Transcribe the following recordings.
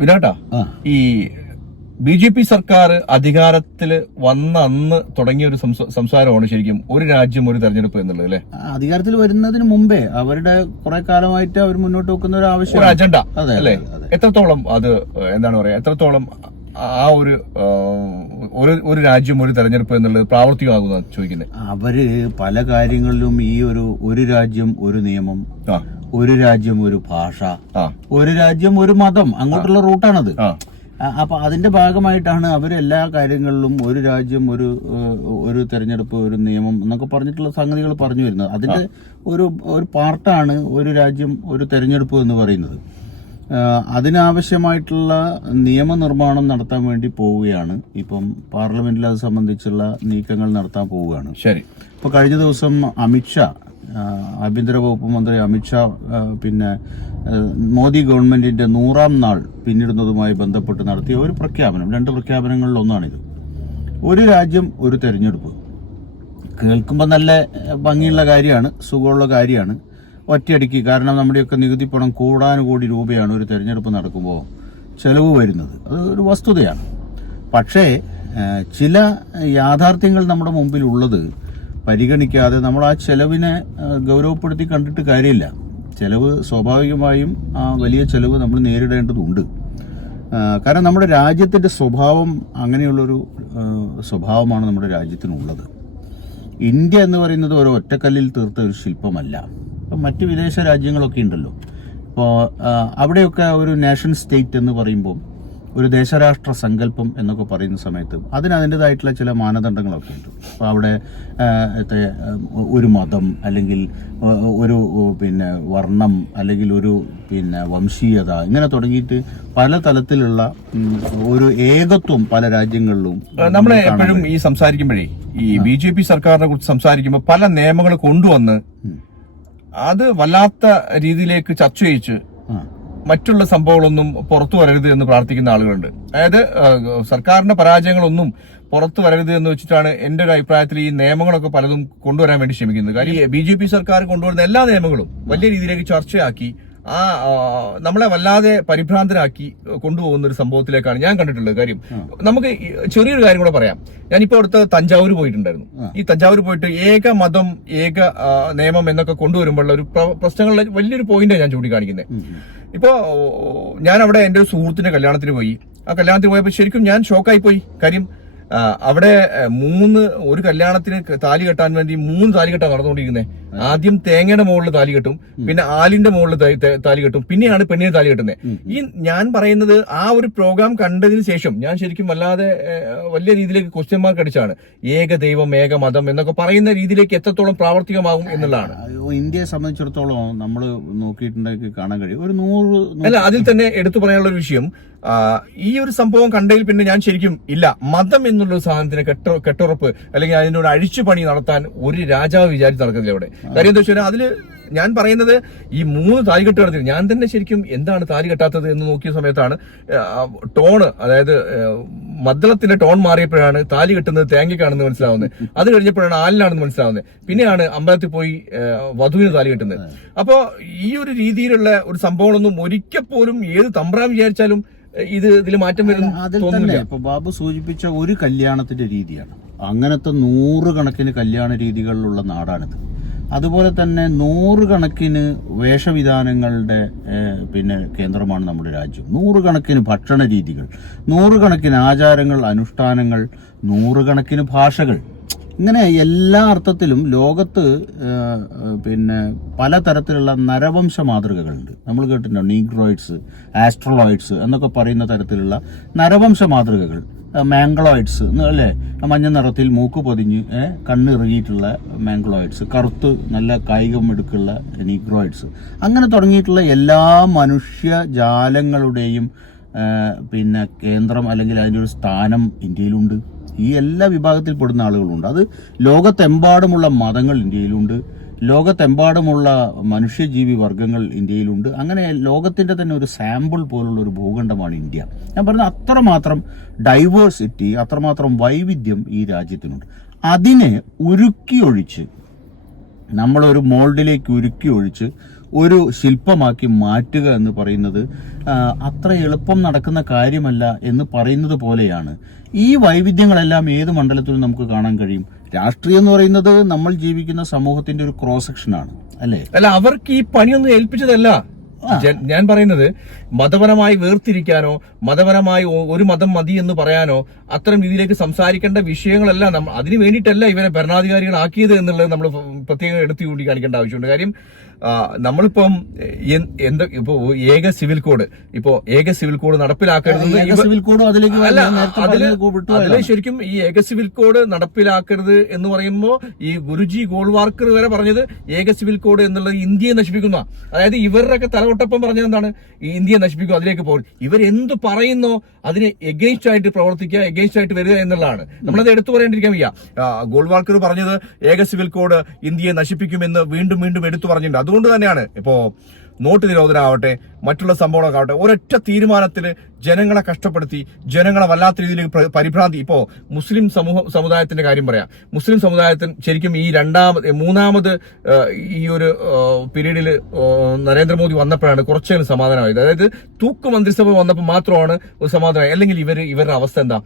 വിരാട്ടാ, ഈ BJP സർക്കാർ അധികാരത്തിൽ വന്ന അന്ന് തുടങ്ങിയ ഒരു സംസാരമാണ് ശരിക്കും ഒരു രാജ്യം ഒരു തെരഞ്ഞെടുപ്പ് എന്നുള്ളത് അല്ലെ. അധികാരത്തിൽ വരുന്നതിന് മുമ്പേ അവരുടെ കുറെ കാലമായിട്ട് അവർ മുന്നോട്ട് വെക്കുന്ന ഒരു ആവശ്യം, ഒരു അജണ്ട അല്ലെ. എത്രത്തോളം അത് എന്താണ് പറയാ, എത്രത്തോളം ആ ഒരു രാജ്യം ഒരു തെരഞ്ഞെടുപ്പ് എന്നുള്ളത് പ്രാവർത്തികമാകുന്ന ചോദിക്കുന്നത്. അവര് പല കാര്യങ്ങളിലും ഈ ഒരു രാജ്യം ഒരു നിയമം, ഒരു രാജ്യം ഒരു ഭാഷ, ഒരു രാജ്യം ഒരു മതം, അങ്ങോട്ടുള്ള റൂട്ടാണത്. അപ്പൊ അതിന്റെ ഭാഗമായിട്ടാണ് അവർ എല്ലാ കാര്യങ്ങളിലും ഒരു രാജ്യം ഒരു തെരഞ്ഞെടുപ്പ് ഒരു നിയമം എന്നൊക്കെ പറഞ്ഞിട്ടുള്ള സംഗതികൾ പറഞ്ഞു വരുന്നത്. അതിന്റെ ഒരു പാർട്ടാണ് ഒരു രാജ്യം ഒരു തെരഞ്ഞെടുപ്പ് എന്ന് പറയുന്നത്. അതിനാവശ്യമായിട്ടുള്ള നിയമനിർമ്മാണം നടത്താൻ വേണ്ടി പോവുകയാണ്. ഇപ്പം പാർലമെന്റിൽ അത് സംബന്ധിച്ചുള്ള നീക്കങ്ങൾ നടത്താൻ പോവുകയാണ്. ശരി. ഇപ്പൊ കഴിഞ്ഞ ദിവസം അമിത്ഷാ, ആഭ്യന്തര വകുപ്പ് മന്ത്രി അമിത്ഷാ പിന്നെ മോദി ഗവൺമെന്റിന്റെ 100ാം നാൾ പിന്നിടുന്നതുമായി ബന്ധപ്പെട്ട് നടത്തിയ ഒരു പ്രഖ്യാപനം, 2 പ്രഖ്യാപനങ്ങളിൽ ഒന്നാണിത്. ഒരു രാജ്യം ഒരു തെരഞ്ഞെടുപ്പ് കേൾക്കുമ്പോൾ നല്ല ഭംഗിയുള്ള കാര്യമാണ്, സുഖമുള്ള കാര്യമാണ്. ഒറ്റയടിക്ക്, കാരണം നമ്മുടെയൊക്കെ നികുതി പണം കോടാനുകോടി രൂപയാണ് ഒരു തെരഞ്ഞെടുപ്പ് നടക്കുമ്പോൾ ചെലവ് വരുന്നത്. അത് ഒരു വസ്തുതയാണ്. പക്ഷേ ചില യാഥാർത്ഥ്യങ്ങൾ നമ്മുടെ മുമ്പിലുള്ളത് പരിഗണിക്കാതെ നമ്മൾ ആ ചെലവിനെ ഗൗരവപ്പെടുത്തി കണ്ടിട്ട് കാര്യമില്ല. ചെലവ് സ്വാഭാവികമായും വലിയ ചെലവ് നമ്മൾ നേരിടേണ്ടതുണ്ട്. കാരണം നമ്മുടെ രാജ്യത്തിന്റെ സ്വഭാവം അങ്ങനെയുള്ളൊരു സ്വഭാവമാണ് നമ്മുടെ രാജ്യത്തിനുള്ളത്. ഇന്ത്യ എന്ന് പറയുന്നത് ഒരു ഒറ്റക്കല്ലിൽ തീർത്ത ഒരു ശില്പമല്ല. ഇപ്പം മറ്റ് വിദേശ രാജ്യങ്ങളൊക്കെ ഉണ്ടല്ലോ. ഇപ്പോൾ അവിടെയൊക്കെ ഒരു നേഷൻ സ്റ്റേറ്റ് എന്ന് പറയുമ്പോൾ, ഒരു ദേശരാഷ്ട്ര സങ്കല്പം എന്നൊക്കെ പറയുന്ന സമയത്ത് അതിൻ്റെതായിട്ടുള്ള ചില മാനദണ്ഡങ്ങളൊക്കെ ഉണ്ട്. അപ്പോൾ അവിടെ ഒരു മതം, അല്ലെങ്കിൽ ഒരു പിന്നെ വർണ്ണം, അല്ലെങ്കിൽ ഒരു പിന്നെ വംശീയത, ഇങ്ങനെ തുടങ്ങിയിട്ട് പല തലത്തിലുള്ള ഒരു ഏകത്വം പല രാജ്യങ്ങളിലും. നമ്മൾ എപ്പോഴും ഈ സംസാരിക്കുമ്പോഴേ ഈ BJP സർക്കാരിനെ കുറിച്ച് സംസാരിക്കുമ്പോൾ പല നിയമങ്ങൾ കൊണ്ടുവന്ന് അത് വല്ലാത്ത രീതിയിലേക്ക് ചർച്ച ചെയ്യിച്ച് മറ്റുള്ള സംഭവങ്ങളൊന്നും പുറത്തു വരരുത് എന്ന് പ്രാർത്ഥിക്കുന്ന ആളുകളുണ്ട്. അതായത് സർക്കാരിന്റെ പരാജയങ്ങളൊന്നും പുറത്തു വരരുത് എന്ന് വെച്ചിട്ടാണ് എന്റെ ഒരു അഭിപ്രായത്തിൽ ഈ നിയമങ്ങളൊക്കെ പലതും കൊണ്ടുവരാൻ വേണ്ടി ശ്രമിക്കുന്നത്. കാര്യം BJP സർക്കാർ കൊണ്ടുവരുന്ന എല്ലാ നിയമങ്ങളും വലിയ രീതിയിലേക്ക് ചർച്ചയാക്കി നമ്മളെ വല്ലാതെ പരിഭ്രാന്തരാക്കി കൊണ്ടുപോകുന്ന ഒരു സംഭവത്തിലേക്കാണ് ഞാൻ കണ്ടിട്ടുള്ളത്. കാര്യം നമുക്ക് ചെറിയൊരു കാര്യം കൂടെ പറയാം. ഞാനിപ്പോ അടുത്ത് തഞ്ചാവൂർ പോയിട്ടുണ്ടായിരുന്നു. ഈ തഞ്ചാവൂർ പോയിട്ട് ഏക മതം ഏക നിയമം എന്നൊക്കെ കൊണ്ടുവരുമ്പോഴുള്ള ഒരു പ്രശ്നങ്ങളിലെ വലിയൊരു പോയിന്റാണ് ഞാൻ ചൂണ്ടിക്കാണിക്കുന്നത്. ഇപ്പോ ഞാൻ അവിടെ എന്റെ ഒരു സുഹൃത്തിന്റെ കല്യാണത്തിന് പോയി. ആ കല്യാണത്തിന് പോയപ്പോൾ ശരിക്കും ഞാൻ ഷോക്കായി പോയി. കാര്യം അവിടെ ഒരു കല്യാണത്തിന് താലി കെട്ടാൻ വേണ്ടി 3 താലി കെട്ടാൻ നടന്നുകൊണ്ടിരിക്കുന്നത്. ആദ്യം തേങ്ങയുടെ മുകളിൽ താലി കെട്ടും, പിന്നെ ആലിന്റെ മുകളിൽ താലി കെട്ടും, പിന്നെയാണ് പെണ്ണിന് താലി കെട്ടുന്നത്. ഈ ഞാൻ പറയുന്നത് ആ ഒരു പ്രോഗ്രാം കണ്ടതിന് ശേഷം ഞാൻ ശരിക്കും വല്ലാതെ വലിയ രീതിയിലേക്ക് ക്വസ്റ്റ്യൻ മാർക്ക് അടിച്ചാണ്. ഏക ദൈവം ഏക മതം എന്നൊക്കെ പറയുന്ന രീതിയിലേക്ക് എത്രത്തോളം പ്രാവർത്തികമാകും എന്നുള്ളതാണ്. ഇന്ത്യയെ സംബന്ധിച്ചിടത്തോളം നമ്മൾ നോക്കിയിട്ടുണ്ടെങ്കിൽ കാണാൻ കഴിയും ഒരു 100 അല്ല. അതിൽ തന്നെ എടുത്തു പറയാനുള്ള ഒരു വിഷയം, ഈ ഒരു സംഭവം കണ്ടതിൽ പിന്നെ ഞാൻ ശരിക്കും ഇല്ല, മതം എന്നുള്ള സാധനത്തിന് കെട്ടുറപ്പ് അല്ലെങ്കിൽ അതിനോട് അഴിച്ചുപണി നടത്താൻ ഒരു രാജാവ് വിചാരിച്ച് നടക്കുന്നില്ല അവിടെ. കാര്യം എന്താ വെച്ചാൽ അതില് ഞാൻ പറയുന്നത് ഈ 3 താലികെട്ട് നടത്തി ഞാൻ തന്നെ ശരിക്കും എന്താണ് താലി കെട്ടാത്തത് എന്ന് നോക്കിയ സമയത്താണ് ടോണ്, അതായത് മദ്ദളത്തിന്റെ ടോൺ മാറിയപ്പോഴാണ് താലി കെട്ടുന്നത് തേങ്ങയ്ക്കാണെന്ന് മനസ്സിലാവുന്നത്. അത് കഴിഞ്ഞപ്പോഴാണ് ആലിനാണെന്ന് മനസ്സിലാവുന്നത്. പിന്നെയാണ് അമ്പലത്തിൽ പോയി വധുവിന് താലി കെട്ടുന്നത്. അപ്പോ ഈ ഒരു രീതിയിലുള്ള ഒരു സംഭവങ്ങളൊന്നും ഒരിക്കൽ പോലും ഏത് തമ്പ്രാൻ വിചാരിച്ചാലും ഇതിൽ മാറ്റം വരും. അതിൽ തന്നെ ഇപ്പൊ ബാബു സൂചിപ്പിച്ച ഒരു കല്യാണത്തിന്റെ രീതിയാണ്. അങ്ങനത്തെ 100 കണക്കിന് കല്യാണ രീതികളിലുള്ള നാടാണിത്. അതുപോലെ തന്നെ 100 കണക്കിന് വേഷവിധാനങ്ങളുടെ പിന്നെ കേന്ദ്രമാണ് നമ്മുടെ രാജ്യം. 100 കണക്കിന് ഭക്ഷണ രീതികൾ, 100 കണക്കിന് ആചാരങ്ങൾ, അനുഷ്ഠാനങ്ങൾ, 100 കണക്കിന് ഭാഷകൾ. ഇങ്ങനെ എല്ലാ അർത്ഥത്തിലും ലോകത്ത് പിന്നെ പലതരത്തിലുള്ള നരവംശ മാതൃകകളുണ്ട്. നമ്മൾ കേട്ടിട്ടുണ്ടോ നീഗ്രോയിഡ്സ്, ആസ്ട്രോളോയിഡ്സ് എന്നൊക്കെ പറയുന്ന തരത്തിലുള്ള നരവംശ മാതൃകകൾ. മാംഗ്ലോയിഡ്സ് അല്ലേ, മഞ്ഞ നിറത്തിൽ മൂക്ക് പൊതിഞ്ഞ് കണ്ണിറുകിയിട്ടുള്ള മാംഗ്ലോയിഡ്സ്, കറുത്ത് നല്ല കായികം എടുക്കുള്ള നീഗ്രോയിഡ്സ്, അങ്ങനെ തുടങ്ങിയിട്ടുള്ള എല്ലാ മനുഷ്യജാലങ്ങളുടെയും പിന്നെ കേന്ദ്രം അല്ലെങ്കിൽ അതിൻ്റെ ഒരു സ്ഥാനം ഇന്ത്യയിലുണ്ട്. ഈ എല്ലാ വിഭാഗത്തിൽപ്പെടുന്ന ആളുകളുണ്ട്. അത് ലോകത്തെമ്പാടുമുള്ള മതങ്ങൾ ഇന്ത്യയിലുണ്ട്. ലോകത്തെമ്പാടുമുള്ള മനുഷ്യജീവി വർഗങ്ങൾ ഇന്ത്യയിലുണ്ട്. അങ്ങനെ ലോകത്തിന്റെ തന്നെ ഒരു സാമ്പിൾ പോലുള്ള ഒരു ഭൂഖണ്ഡമാണ് ഇന്ത്യ. ഞാൻ പറഞ്ഞ അത്രമാത്രം ഡൈവേഴ്സിറ്റി, അത്രമാത്രം വൈവിധ്യം ഈ രാജ്യത്തിനുണ്ട്. അതിനെ ഉരുക്കിയൊഴിച്ച് നമ്മളൊരു മോൾഡിലേക്ക് ഉരുക്കിയൊഴിച്ച് ഒരു ശില്പമാക്കി മാറ്റുക എന്ന് പറയുന്നത് അത്ര എളുപ്പം നടക്കുന്ന കാര്യമല്ല എന്ന് പറയുന്നത് പോലെയാണ്. ഈ വൈവിധ്യങ്ങളെല്ലാം ഏത് മണ്ഡലത്തിലും നമുക്ക് കാണാൻ കഴിയും. രാഷ്ട്രീയം എന്ന് പറയുന്നത് നമ്മൾ ജീവിക്കുന്ന സമൂഹത്തിന്റെ ഒരു ക്രോസ് സെക്ഷനാണ്, അല്ലേ? അല്ല, അവർക്ക് ഈ പണിയൊന്നും ഏൽപ്പിച്ചതല്ല. ഞാൻ പറയുന്നത് മതപരമായി വേർതിരിക്കാനോ മതപരമായി ഒരു മതം മതി എന്ന് പറയാനോ അത്തരം രീതിയിലേക്ക് സംസാരിക്കേണ്ട വിഷയങ്ങളല്ല. അതിന് വേണ്ടിയിട്ടല്ല ഇവരെ ഭരണാധികാരികളാക്കിയത് എന്നുള്ളത് നമ്മൾ പ്രത്യേകം എടുത്തു ചൂണ്ടിക്കാണിക്കേണ്ട ആവശ്യമുണ്ട്. കാര്യം നമ്മളിപ്പം ഇപ്പോ ഏക സിവിൽ കോഡ് നടപ്പിലാക്കരുത്. അതിലെ ശരിക്കും ഈ ഏക സിവിൽ കോഡ് നടപ്പിലാക്കരുത് എന്ന് പറയുമ്പോൾ ഈ ഗുരുജി ഗോൾവാർക്കർ വരെ പറഞ്ഞത് ഏക സിവിൽ കോഡ് എന്നുള്ളത് ഇന്ത്യയെ നശിപ്പിക്കുന്ന, അതായത് ഇവരുടെയൊക്കെ തലവട്ടപ്പം പറഞ്ഞത് എന്താണ്, ഈ ഇന്ത്യയെ നശിപ്പിക്കും, അതിലേക്ക് പോകും. ഇവരെന്ത് പറയുന്നോ അതിന് എഗെയിൻസ്റ്റ് ആയിട്ട് പ്രവർത്തിക്കുക, എഗെയിൻസ്റ്റ് ആയിട്ട് വരിക എന്നുള്ളതാണ്. നമ്മളത് എടുത്തു പറയേണ്ടിരിക്കാൻ വയ്യ. ഗോൾവാൾക്കർ പറഞ്ഞത് ഏക സിവിൽ കോഡ് ഇന്ത്യയെ നശിപ്പിക്കുമെന്ന് വീണ്ടും വീണ്ടും എടുത്തു പറഞ്ഞിട്ടുണ്ട്. അതുകൊണ്ട് തന്നെയാണ് ഇപ്പോ നോട്ട് നിരോധനമാവട്ടെ മറ്റുള്ള സംഭവങ്ങളൊക്കെ ആവട്ടെ ഒരൊറ്റ തീരുമാനത്തിൽ ജനങ്ങളെ കഷ്ടപ്പെടുത്തി ജനങ്ങളെ വല്ലാത്ത രീതിയിൽ പരിഭ്രാന്തി. ഇപ്പോ മുസ്ലിം സമുദായത്തിന്റെ കാര്യം പറയാം. മുസ്ലിം സമുദായത്തിന് ശരിക്കും ഈ മൂന്നാമത് ഈ ഒരു പീരീഡിൽ നരേന്ദ്രമോദി വന്നപ്പോഴാണ് കുറച്ചേലും സമാധാനമായത്. അതായത് തൂക്ക് മന്ത്രിസഭ വന്നപ്പോൾ മാത്രമാണ് ഒരു സമാധാനമായി. അല്ലെങ്കിൽ ഇവരുടെ അവസ്ഥ എന്താ?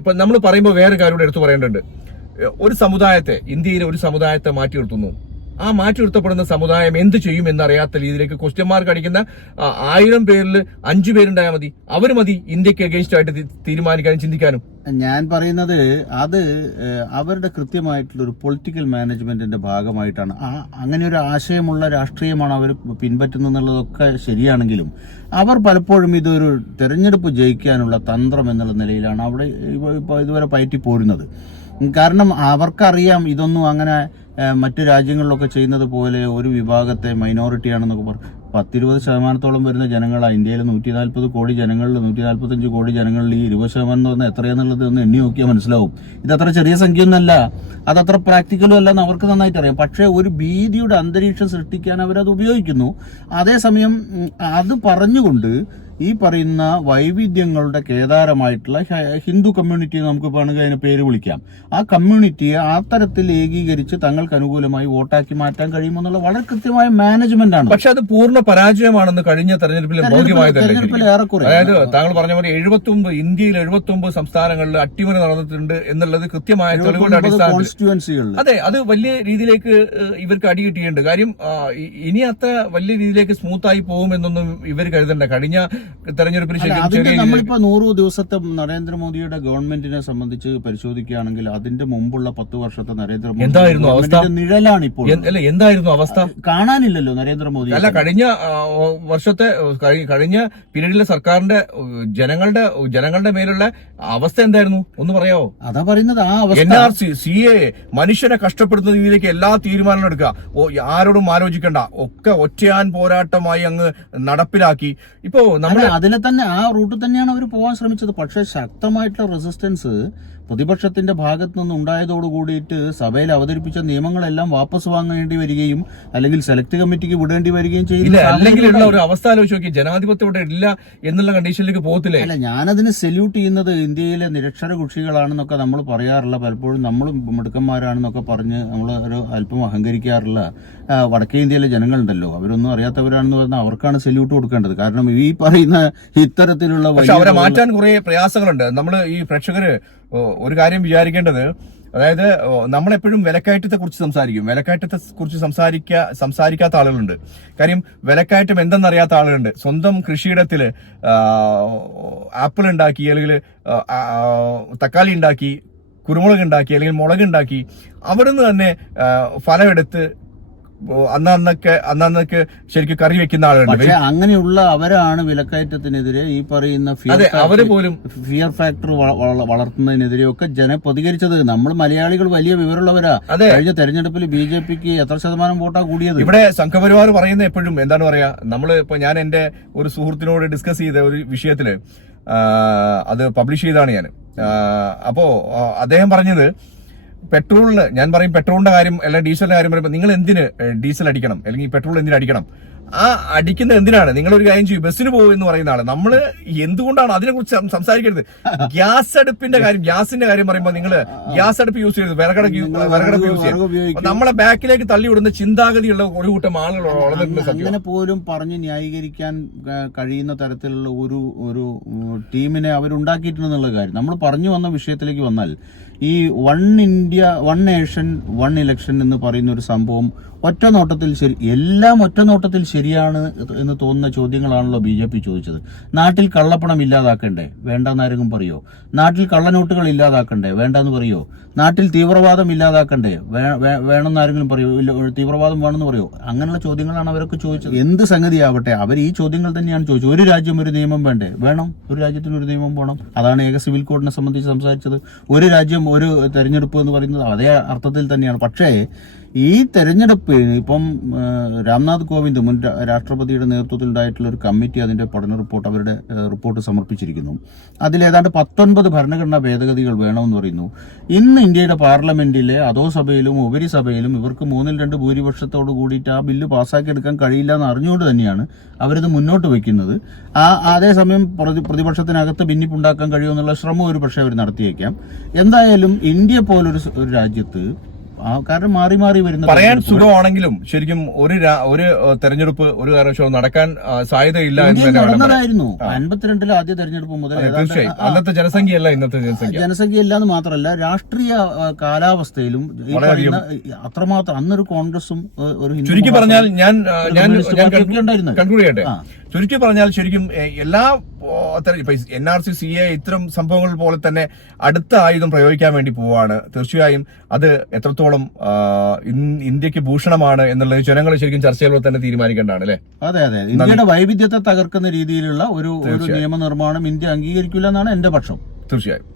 ഇപ്പൊ നമ്മൾ പറയുമ്പോൾ വേറെ കാര്യം എടുത്തു പറയേണ്ടതുണ്ട്. ഒരു സമുദായത്തെ, ഇന്ത്യയിലെ ഒരു സമുദായത്തെ മാറ്റി നിർത്തുന്നു. ആ മാറ്റി നിർത്തപ്പെടുന്ന സമുദായം എന്ത് ചെയ്യും എന്നറിയാത്ത രീതിയിലേക്ക് ക്വസ്റ്റ്യൻ മാർക്ക് അടിക്കുന്ന 1000 പേരിൽ 5 പേരുണ്ടായാൽ മതി, അവർ മതി ഇന്ത്യക്ക് അഗേൻസ്റ്റ് ആയിട്ട് തീരുമാനിക്കാനും ചിന്തിക്കാനും. ഞാൻ പറയുന്നത് അത് അവരുടെ കൃത്യമായിട്ടുള്ള ഒരു പൊളിറ്റിക്കൽ മാനേജ്മെന്റിന്റെ ഭാഗമായിട്ടാണ്. അങ്ങനെ ഒരു ആശയമുള്ള രാഷ്ട്രീയമാണ് അവർ പിൻപറ്റുന്നത് എന്നുള്ളതൊക്കെ ശരിയാണെങ്കിലും അവർ പലപ്പോഴും ഇതൊരു തെരഞ്ഞെടുപ്പ് ജയിക്കാനുള്ള തന്ത്രം എന്നുള്ള നിലയിലാണ് അവിടെ ഇതുവരെ പയറ്റി പോരുന്നത്. കാരണം അവർക്കറിയാം ഇതൊന്നും അങ്ങനെ മറ്റു രാജ്യങ്ങളിലൊക്കെ ചെയ്യുന്നത് പോലെ ഒരു വിഭാഗത്തെ മൈനോറിറ്റിയാണെന്നൊക്കെ പറഞ്ഞു 10-20% വരുന്ന ജനങ്ങളാണ് ഇന്ത്യയിൽ. 140 കോടി ജനങ്ങളിൽ 145 കോടി ജനങ്ങളിൽ ഈ 20% എന്ന് പറഞ്ഞാൽ എത്രയാന്നുള്ളത് ഒന്ന് എണ്ണി നോക്കിയാൽ മനസ്സിലാവും. ഇതത്ര ചെറിയ സംഖ്യയൊന്നുമല്ല, അതത്ര പ്രാക്ടിക്കലും അല്ലെന്ന് അവർക്ക് നന്നായിട്ട് അറിയാം. പക്ഷേ ഒരു ഭീതിയുടെ അന്തരീക്ഷം സൃഷ്ടിക്കാൻ അവരത് ഉപയോഗിക്കുന്നു. അതേസമയം അത് പറഞ്ഞുകൊണ്ട് ഈ പറയുന്ന വൈവിധ്യങ്ങളുടെ കേദാരമായിട്ടുള്ള ഹിന്ദു കമ്മ്യൂണിറ്റി നമുക്ക് വേണമെങ്കിൽ അതിന് പേര് വിളിക്കാം, ആ കമ്മ്യൂണിറ്റിയെ ആ തരത്തിൽ ഏകീകരിച്ച് തങ്ങൾക്ക് അനുകൂലമായി വോട്ടാക്കി മാറ്റാൻ കഴിയുമെന്നുള്ള വളരെ കൃത്യമായ മാനേജ്മെന്റ് ആണ്. പക്ഷെ അത് പൂർണ്ണ പരാജയമാണെന്ന് കഴിഞ്ഞ തെരഞ്ഞെടുപ്പിൽ ഏറെക്കുറെ. അതായത് താങ്കൾ പറഞ്ഞ പോലെ 79 ഇന്ത്യയിൽ 79 സംസ്ഥാനങ്ങളിൽ അട്ടിമറി നടന്നിട്ടുണ്ട് എന്നുള്ളത് കൃത്യമായ തെളിവുകളുടെ അടിസ്ഥാനത്തിൽ. അതെ, അത് വലിയ രീതിയിലേക്ക് ഇവർക്ക് അടി കിട്ടിയിട്ടുണ്ട്. കാര്യം ഇനി അത്ര വലിയ രീതിയിലേക്ക് സ്മൂത്തായി പോകുമെന്നൊന്നും ഇവർ കരുതണ്ട. കഴിഞ്ഞ തെരഞ്ഞെടുപ്പിന് നമ്മളിപ്പോ 100 ദിവസത്തെ നരേന്ദ്രമോദിയുടെ ഗവൺമെന്റിനെ സംബന്ധിച്ച് പരിശോധിക്കുകയാണെങ്കിൽ അതിന്റെ മുമ്പുള്ള 10 വർഷത്തെ നരേന്ദ്രമോദി നിഴലാണ് ഇപ്പോൾ. എന്തായിരുന്നു അവസ്ഥ? കാണാനില്ലല്ലോ നരേന്ദ്രമോദി. അല്ല, കഴിഞ്ഞ വർഷത്തെ കഴിഞ്ഞ പീരീഡിലെ സർക്കാരിന്റെ ജനങ്ങളുടെ മേലുള്ള അവസ്ഥ എന്തായിരുന്നു ഒന്ന് പറയാവോ? അതാ പറയുന്നത്. ആ NRC, CAA മനുഷ്യനെ കഷ്ടപ്പെടുന്ന രീതിയിലേക്ക് എല്ലാ തീരുമാനങ്ങളും എടുക്കുക, ആരോടും ആലോചിക്കണ്ട, ഒക്കെ ഒറ്റയാൻ പോരാട്ടമായി അങ്ങ് നടപ്പിലാക്കി. ഇപ്പോ അതിലെ തന്നെ ആ റൂട്ടിൽ തന്നെയാണ് അവർ പോകാൻ ശ്രമിച്ചത്. പക്ഷേ ശക്തമായിട്ടുള്ള റെസിസ്റ്റൻസ് പ്രതിപക്ഷത്തിന്റെ ഭാഗത്തു നിന്ന് ഉണ്ടായതോട് കൂടിയിട്ട് സഭയിൽ അവതരിപ്പിച്ച നിയമങ്ങളെല്ലാം വാപസ് വാങ്ങേണ്ടി വരികയും അല്ലെങ്കിൽ സെലക്ട് കമ്മിറ്റിക്ക് വിടേണ്ടി വരികയും ചെയ്തു. അല്ലെങ്കിലുള്ള ഒരു അവസ്ഥ ആലോചിച്ച് നോക്കി, ജനാധിപത്യം ഇവിടെ ഇല്ല എന്നുള്ള കണ്ടീഷനിലേക്ക് പോകത്തില്ലേ? അല്ല, ഞാനതിന് സല്യൂട്ട് ചെയ്യുന്നത് ഇന്ത്യയിലെ നിരക്ഷര കുഷികളാണെന്നൊക്കെ നമ്മൾ പറയാറില്ല. പലപ്പോഴും നമ്മൾ മിടുക്കന്മാരാണെന്നൊക്കെ പറഞ്ഞ് നമ്മൾ ഒരു അല്പം അഹങ്കരിക്കാറില്ല. വടക്കേ ഇന്ത്യയിലെ ജനങ്ങളുണ്ടല്ലോ, അവരൊന്നും അറിയാത്തവരാണെന്ന് പറഞ്ഞാൽ അവർക്കാണ് സല്യൂട്ട് കൊടുക്കേണ്ടത്. കാരണം ഈ പറയുന്ന ഇത്തരത്തിലുള്ള അവരെ മാറ്റാൻ കുറെ പ്രയാസങ്ങളുണ്ട്. നമ്മൾ ഈ പ്രേക്ഷകര് ഒരു കാര്യം വിചാരിക്കേണ്ടത്, അതായത് നമ്മളെപ്പോഴും വിലക്കയറ്റത്തെ കുറിച്ച് സംസാരിക്കും. വിലക്കയറ്റത്തെ കുറിച്ച് സംസാരിക്കാത്ത ആളുകളുണ്ട്. കാര്യം വിലക്കയറ്റം എന്തെന്നറിയാത്ത ആളുകളുണ്ട്. സ്വന്തം കൃഷിയിടത്തില് ആപ്പിൾ ഉണ്ടാക്കി, അല്ലെങ്കിൽ തക്കാളി ഉണ്ടാക്കി, കുരുമുളക് ഉണ്ടാക്കി, അല്ലെങ്കിൽ മുളക് ഉണ്ടാക്കി, അവിടുന്ന് തന്നെ ഫലമെടുത്ത് അന്നന്നൊക്കെ ശരിക്കും കറി വെക്കുന്ന ആളുകളുണ്ട്. പക്ഷെ അങ്ങനെയുള്ള അവരാണ് വിലക്കയറ്റത്തിനെതിരെ ഈ പറയുന്ന ഫിയർ ഫാക്ടർ വളർത്തുന്നതിനെതിരെയൊക്കെ ജനം പ്രതികരിച്ചത്. നമ്മൾ മലയാളികൾ വലിയ വിവരമുള്ളവരാ. കഴിഞ്ഞ തെരഞ്ഞെടുപ്പിൽ BJPക്ക് എത്ര ശതമാനം വോട്ടാ കൂടിയത്? ഇവിടെ സംഘപരിവാർ പറയുന്ന എപ്പോഴും എന്താണ് പറയാ, ഞാൻ എന്റെ ഒരു സുഹൃത്തിനോട് ഡിസ്കസ് ചെയ്ത ഒരു വിഷയത്തില് അത് പബ്ലിഷ് ചെയ്താണ് ഞാൻ. അപ്പോ അദ്ദേഹം പറഞ്ഞത്, പെട്രോളിന്, ഞാൻ പറയും പെട്രോളിന്റെ കാര്യം അല്ലെങ്കിൽ ഡീസലിന്റെ കാര്യം പറയുമ്പോൾ നിങ്ങൾ എന്തിന് ഡീസൽ അടിക്കണം, അല്ലെങ്കിൽ പെട്രോൾ എന്തിനു അടിക്കണം? ആ അടിക്കുന്ന എന്തിനാണ്? നിങ്ങളൊരു കാര്യം ചെയ്യും, ബസ്സിന് പോകും എന്ന് പറയുന്ന ആള്. നമ്മള് എന്തുകൊണ്ടാണ് അതിനെ കുറിച്ച് സംസാരിക്കരുത്? ഗ്യാസ് അടുപ്പിന്റെ കാര്യം, ഗ്യാസിന്റെ കാര്യം പറയുമ്പോൾ നിങ്ങൾ ഗ്യാസ് അടുപ്പ് യൂസ് ചെയ്ത് വിറകടുപ്പ് യൂസ് ചെയ്യും. നമ്മളെ ബാക്കിലേക്ക് തള്ളി വിടുന്ന ചിന്താഗതിയുള്ള ഒരു കൂട്ടം ആളുകൾ അങ്ങനെ പോലും പറഞ്ഞ് ന്യായീകരിക്കാൻ കഴിയുന്ന തരത്തിലുള്ള ഒരു ടീമിനെ അവരുണ്ടാക്കിയിട്ടുണ്ടെന്നുള്ള കാര്യം നമ്മൾ പറഞ്ഞു വന്ന വിഷയത്തിലേക്ക് വന്നാൽ, ഈ one India one nation one election എന്ന് പറയുന്ന ഒരു സംഭവം ഒറ്റ നോട്ടത്തിൽ എല്ലാം ഒറ്റ നോട്ടത്തിൽ ശരിയാണ് എന്ന് തോന്നുന്ന ചോദ്യങ്ങളാണല്ലോ BJP ചോദിച്ചത്. നാട്ടിൽ കള്ളപ്പണം ഇല്ലാതാക്കണ്ടേ? വേണ്ടെന്ന് ആരെങ്കിലും പറയോ? നാട്ടിൽ കള്ളനോട്ടുകൾ ഇല്ലാതാക്കണ്ടേ? വേണ്ടെന്ന് പറയോ? നാട്ടിൽ തീവ്രവാദം ഇല്ലാതാക്കണ്ടേ? വേണമെന്ന് ആരെങ്കിലും പറയോ? തീവ്രവാദം വേണമെന്ന് പറയോ? അങ്ങനെയുള്ള ചോദ്യങ്ങളാണ് അവരൊക്കെ ചോദിച്ചത്. എന്ത് സംഗതിയാവട്ടെ, അവർ ഈ ചോദ്യങ്ങൾ തന്നെയാണ് ചോദിച്ചത്. ഒരു രാജ്യം ഒരു നിയമം വേണ്ടേ? വേണം. ഒരു രാജ്യത്തിന് ഒരു നിയമം വേണം. അതാണ് ഏക സിവിൽ കോഡിനെ സംബന്ധിച്ച് സംസാരിച്ചത്. ഒരു രാജ്യം ഒരു തെരഞ്ഞെടുപ്പ് എന്ന് പറയുന്നത് അതേ അർത്ഥത്തിൽ തന്നെയാണ്. പക്ഷേ ഈ തെരഞ്ഞെടുപ്പ് ഇപ്പം രാംനാഥ് കോവിന്ദ് മുൻ രാഷ്ട്രപതിയുടെ നേതൃത്വത്തിൽ ഉണ്ടായിട്ടുള്ള ഒരു കമ്മിറ്റി അതിന്റെ പഠന റിപ്പോർട്ട്, അവരുടെ റിപ്പോർട്ട് സമർപ്പിച്ചിരിക്കുന്നു. അതിലേതാണ്ട് 19 ഭരണഘടനാ ഭേദഗതികൾ വേണമെന്ന് പറയുന്നു. ഇന്ന് ഇന്ത്യയുടെ പാർലമെന്റിലെ അധോസഭയിലും ഉപരിസഭയിലും ഇവർക്ക് 2/3 ഭൂരിപക്ഷത്തോട് കൂടിയിട്ട് ആ ബില്ല് പാസ്സാക്കിയെടുക്കാൻ കഴിയില്ല എന്ന് അറിഞ്ഞുകൊണ്ട് തന്നെയാണ് അവരിത് മുന്നോട്ട് വയ്ക്കുന്നത്. അതേസമയം പ്രതിപക്ഷത്തിനകത്ത് ഭിന്നിപ്പുണ്ടാക്കാൻ കഴിയുമെന്നുള്ള ശ്രമം ഒരു പക്ഷേ അവർ നടത്തിയേക്കാം. എന്തായാലും ഇന്ത്യ പോലൊരു രാജ്യത്ത് കാരണം മാറി മാറി വരുന്ന പറയാൻ സുഖമാണെങ്കിലും ശരിക്കും ഒരു തെരഞ്ഞെടുപ്പ് ഒരു കാരണവശാലും നടക്കാൻ സാധ്യതയില്ല എന്ന് നടന്നതായിരുന്നു. 52 ആദ്യ തെരഞ്ഞെടുപ്പ് മുതൽ തീർച്ചയായും അന്നത്തെ ജനസംഖ്യയല്ല ഇന്നത്തെ ജനസംഖ്യയില്ല എന്ന് മാത്രമല്ല, രാഷ്ട്രീയ കാലാവസ്ഥയിലും അത്രമാത്രം അന്നൊരു കോൺഗ്രസും ഒരു ചുരുക്കി പറഞ്ഞാൽ ഞാൻ ഉണ്ടായിരുന്നു. കൺക്ലൂഡ് ചെയ്യട്ടെ. ചുരുക്കി പറഞ്ഞാൽ ശരിക്കും എല്ലാ NRC CA ഇത്തരം സംഭവങ്ങൾ പോലെ തന്നെ അടുത്ത ആയുധം പ്രയോഗിക്കാൻ വേണ്ടി പോവാണ്. തീർച്ചയായും അത് എത്രത്തോളം ഇന്ത്യക്ക് ഭൂഷണമാണ് എന്നുള്ളത് ജനങ്ങൾ ശരിക്കും ചർച്ചകളിൽ തന്നെ തീരുമാനിക്കേണ്ടതാണ് അല്ലേ? അതെ. ഇന്ത്യയുടെ വൈവിധ്യത്തെ തകർക്കുന്ന രീതിയിലുള്ള ഒരു നിയമനിർമ്മാണം ഇന്ത്യ അംഗീകരിക്കില്ല എന്നാണ് എന്റെ പക്ഷം. തീർച്ചയായും.